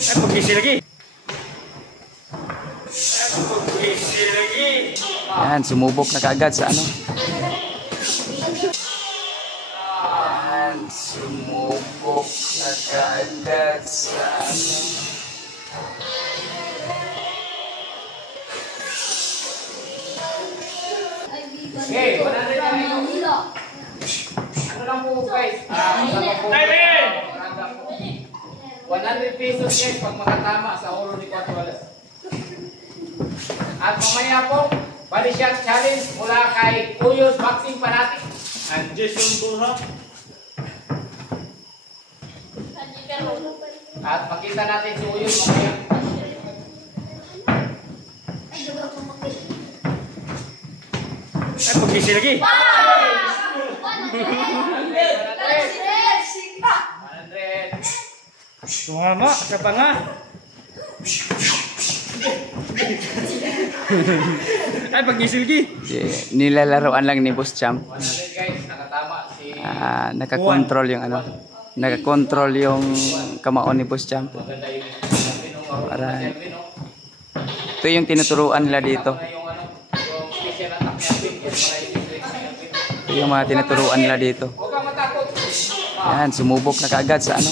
Ay, pag-isi lagi. Pag-isi lagi. Yan, sumubok na kaagad sa ano. Yan, sumubok na kaagad sa ano. Okay, 100 ano lang po guys? 100 pesos guys pag makatama sa ulo ni Kuya Wallace. At mamaya po, body shot challenge mula kay Uyos Boxing Fanatic. And Jason Burha. At makita natin si Uyos mamaya. Ay, pag-isi lagi. 100. Sumama, sa panga. Ay, pag-isi lagi. Nilalaroan lang ni Boss Champ. 100 guys, nakatama si Nakakontrol yung ano. Nakakontrol yung kamaon ni Boss Champ. Para ito yung tinuturuan nila dito. Ito yung mga tinuturuan nila dito. Huwag kang matakot. Yan, sumubok na kaagad sa ano.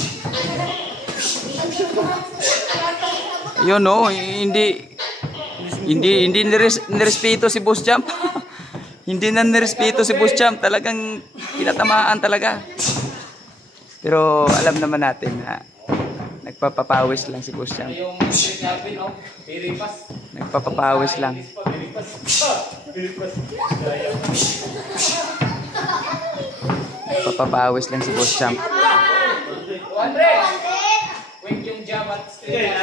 Yun no, hindi nirespeto si Boss Champ. Hindi na nirespeto si Boss Champ. Talagang pinatamaan talaga. Pero alam naman natin na nagpapapawis lang si Boss Champ. Nagpapapawis lang. Nagpapapawis lang si Boss Champ. 100. Wait yung jab at straight.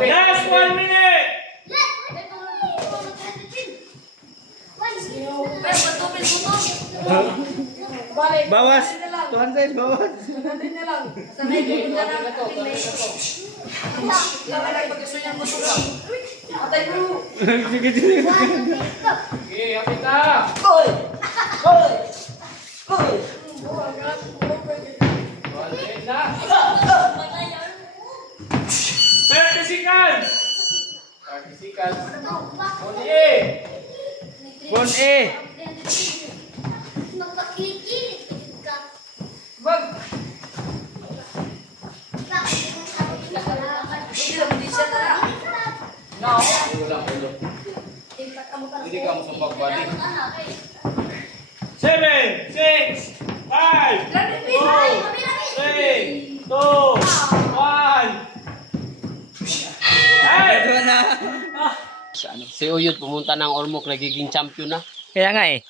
Last 1 minute! Bawas! 200, bawas! Okay, kapit na! 100 na! 30 seconds! 30 seconds. Only! 1A! Wag! No! Hindi ka mo sumagbalik. 7, 6, 5, 4, 3, 2, 1. Ay! Ito na. Si Uyod pumunta ng Ormoc, nagiging champion na. Kaya nga eh.